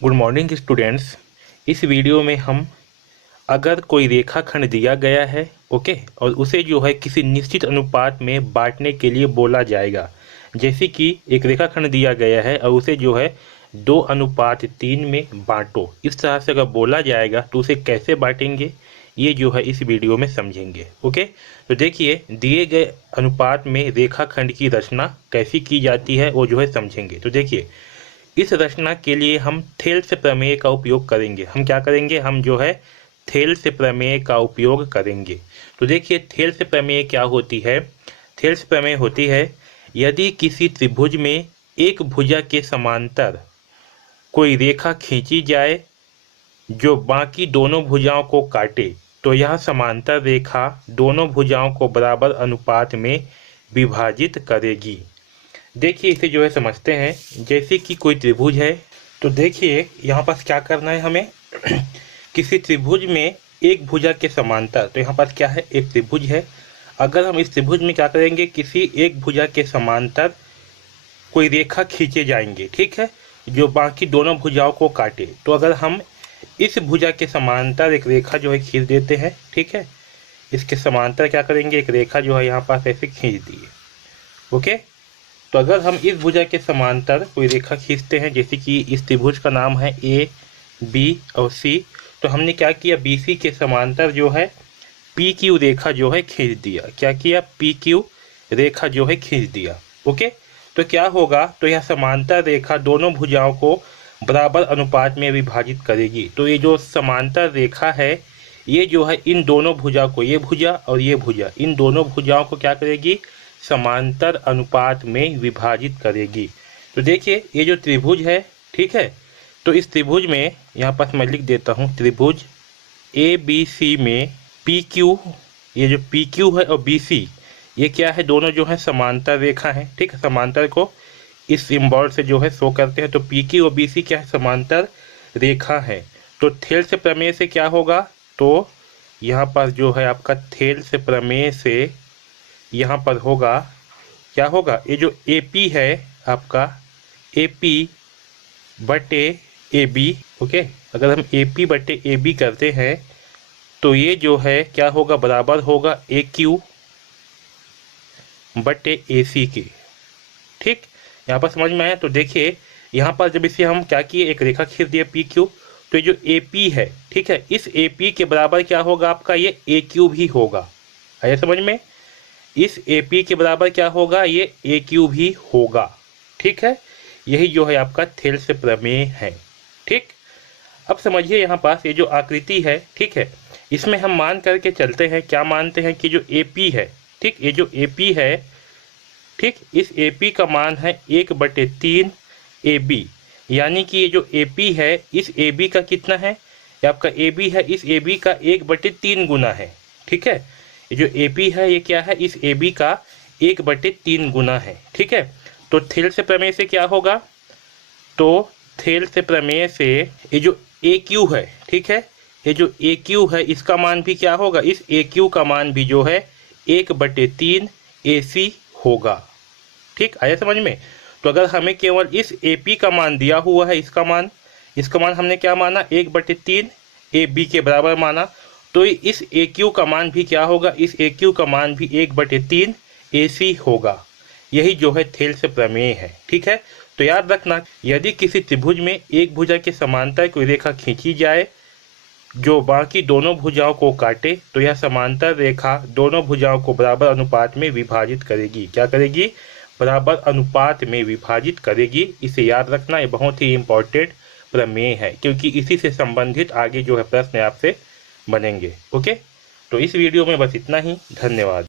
Good morning students. इस video में हम अगर कोई रेखाखंड दिया गया है ओके और उसे जो है किसी निश्चित अनुपात में बांटने के लिए बोला जाएगा। जैसे कि एक रेखाखंड दिया गया है और उसे जो है 2:3 में बांटो, इस तरह से अगर बोला जाएगा तो उसे कैसे बांटेंगे ये जो है इस वीडियो में समझेंगे। ओके, तो देखिए दिए गए अनुपात में रेखाखंड की रचना कैसी की जाती है वो जो है समझेंगे। तो देखिए इस रचना के लिए हम थेल्स प्रमेय का उपयोग करेंगे। हम क्या करेंगे, हम जो है थेल्स प्रमेय का उपयोग करेंगे। तो देखिए थेल्स प्रमेय क्या होती है। थेल्स प्रमेय होती है यदि किसी त्रिभुज में एक भुजा के समांतर कोई रेखा खींची जाए जो बाकी दोनों भुजाओं को काटे तो यह समांतर रेखा दोनों भुजाओं को बराबर अनुपात में विभाजित करेगी। देखिए इसे जो है समझते हैं। जैसे कि कोई त्रिभुज है तो देखिए यहाँ पास क्या करना है हमें किसी त्रिभुज में एक भुजा के समांतर, तो यहाँ पास क्या है, एक त्रिभुज है। अगर हम इस त्रिभुज में क्या करेंगे, किसी एक भुजा के समांतर कोई रेखा खींचे जाएंगे, ठीक है, जो बाकी दोनों भुजाओं को काटे। तो अगर हम इस भुजा के समांतर एक रेखा जो है खींच देते हैं, ठीक है, इसके समांतर क्या करेंगे, एक रेखा जो है यहाँ पास ऐसे खींच दी है। ओके, तो अगर हम इस भुजा के समांतर कोई रेखा खींचते हैं, जैसे कि इस त्रिभुज का नाम है ए बी और सी, तो हमने क्या किया, बी सी के समांतर जो है पी क्यू रेखा जो है खींच दिया। क्या किया, पी क्यू रेखा जो है खींच दिया। ओके, तो क्या होगा, तो यह समांतर रेखा दोनों भुजाओं को बराबर अनुपात में विभाजित करेगी। तो ये जो समांतर रेखा है ये जो है इन दोनों भुजा को, ये भुजा और ये भुजा, इन दोनों भुजाओं को क्या करेगी, समांतर अनुपात में विभाजित करेगी। तो देखिए ये जो त्रिभुज है, ठीक है, तो इस त्रिभुज में यहाँ पर मैं लिख देता हूँ, त्रिभुज ए बी सी में पी क्यू, ये जो पी क्यू है और बी सी ये क्या है, दोनों जो है समांतर रेखा है। ठीक है, समांतर को इस सिंबल से जो है शो करते हैं। तो पी क्यू और बी सी क्या है, समांतर रेखा है। तो थेल्स प्रमेय से क्या होगा, तो यहाँ पर जो है आपका थेल्स प्रमेय से यहाँ पर होगा, क्या होगा, ये जो ए पी है आपका, ए पी बटे ए बी, ओके, अगर हम ए पी बटे ए बी करते हैं तो ये जो है क्या होगा, बराबर होगा ए क्यू बटे ए सी के। ठीक, यहाँ पर समझ में आया। तो देखिए यहाँ पर जब इसे हम क्या किए, एक रेखा खींच दिए पी क्यू, तो ये जो ए पी है, ठीक है, इस ए पी के बराबर क्या होगा आपका, ये ए क्यू भी होगा। आया समझ में, इस ए पी के बराबर क्या होगा, ये ए क्यू भी होगा। ठीक है, यही जो है आपका थेल्स प्रमेय है। ठीक, अब समझिए यहाँ पास ये जो आकृति है, ठीक है, इसमें हम मान करके चलते हैं, क्या मानते हैं कि जो ए पी है, ठीक, ये जो ए पी है, ठीक, इस ए पी का मान है 1/3 ए बी, यानी कि ये जो ए पी है इस ए बी का कितना है, ये आपका ए बी है, इस ए बी का 1/3 गुना है। ठीक है, ये जो ए पी है ये क्या है, इस ए बी का 1/3 गुना है। ठीक है, तो थेल्स प्रमेय से क्या होगा, तो थेल्स प्रमेय से ये जो ए क्यू है, ठीक है, ये जो ए क्यू है इसका मान भी क्या होगा, इस ए क्यू का मान भी जो है 1/3 ए सी होगा। ठीक, आया समझ में। तो अगर हमें केवल इस ए पी का मान दिया हुआ है, इसका मान हमने क्या माना, 1/3 ए बी के बराबर माना, तो इस ए क्यू का मान भी क्या होगा, इस ए क्यू का मान भी 1/3 ए सी होगा। यही जो है थेल्स प्रमेय है। ठीक है, तो याद रखना, यदि किसी त्रिभुज में एक भुजा के समांतर कोई रेखा खींची जाए जो बाकी दोनों भुजाओं को काटे तो यह समांतर रेखा दोनों भुजाओं को बराबर अनुपात में विभाजित करेगी। क्या करेगी, बराबर अनुपात में विभाजित करेगी। इसे याद रखना, ये बहुत ही इम्पोर्टेंट प्रमेय है क्योंकि इसी से संबंधित आगे जो है प्रश्न आपसे बनेंगे। ओके, तो इस वीडियो में बस इतना ही। धन्यवाद।